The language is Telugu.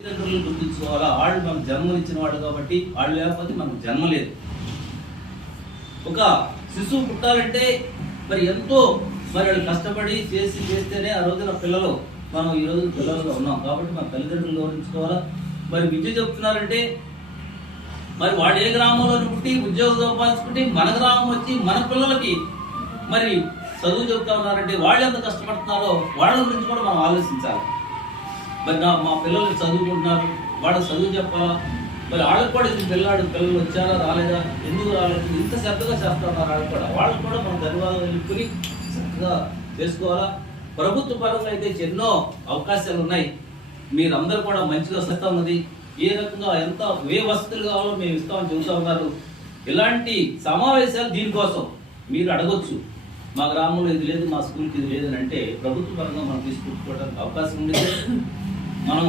తల్లిదండ్రులు గుర్తించుకోవాలా. వాళ్ళు మనకు జన్మనిచ్చిన వాడు కాబట్టి, వాళ్ళు లేకపోతే మనకు జన్మ లేదు. ఒక శిశువు పుట్టాలంటే మరి ఎంతో వాళ్ళు కష్టపడి చేస్తేనే ఆ రోజున పిల్లలు మనం ఈ రోజు పిల్లలుగా ఉన్నాం. కాబట్టి మన తల్లిదండ్రులు గౌరవించుకోవాలా. మరి విద్య చెప్తున్నారంటే మరి వాడు ఏ గ్రామంలో పుట్టి ఉద్యోగం సంపాదించుకుంటే మన గ్రామం వచ్చి మన పిల్లలకి మరి చదువు చెప్తా ఉన్నారంటే వాళ్ళు ఎంత కష్టపడుతున్నారో వాళ్ళ గురించి కూడా మనం ఆలోచించాలి. మరి మా పిల్లలు చదువుకుంటున్నారు, వాళ్ళకి చదువు చెప్పాలా. మరి వాళ్ళకి కూడా ఇది పిల్లలు వచ్చారా రాలేదా, ఎందుకు రాలేదు, ఇంత శ్రద్ధగా చేస్తున్నారు. వాళ్ళకు కూడా మనం ధన్యవాదాలు తెలుపుకుని చక్కగా చేసుకోవాలా. ప్రభుత్వ పరంగా అయితే ఎన్నో అవకాశాలు ఉన్నాయి. మీరందరూ కూడా మంచిగా చేస్తా ఉన్నది. ఏ రకంగా ఎంత ఏ వసతులు కావాలో మేము ఇస్తామని చెబుతా ఉన్నారు. ఇలాంటి సమావేశాలు దీనికోసం మీరు అడగొచ్చు. మా గ్రామంలో ఇది లేదు, మా స్కూల్కి ఇది లేదని అంటే ప్రభుత్వ పరంగా మనం తీసుకుంటుకోవడానికి అవకాశం ఉండేది. మనం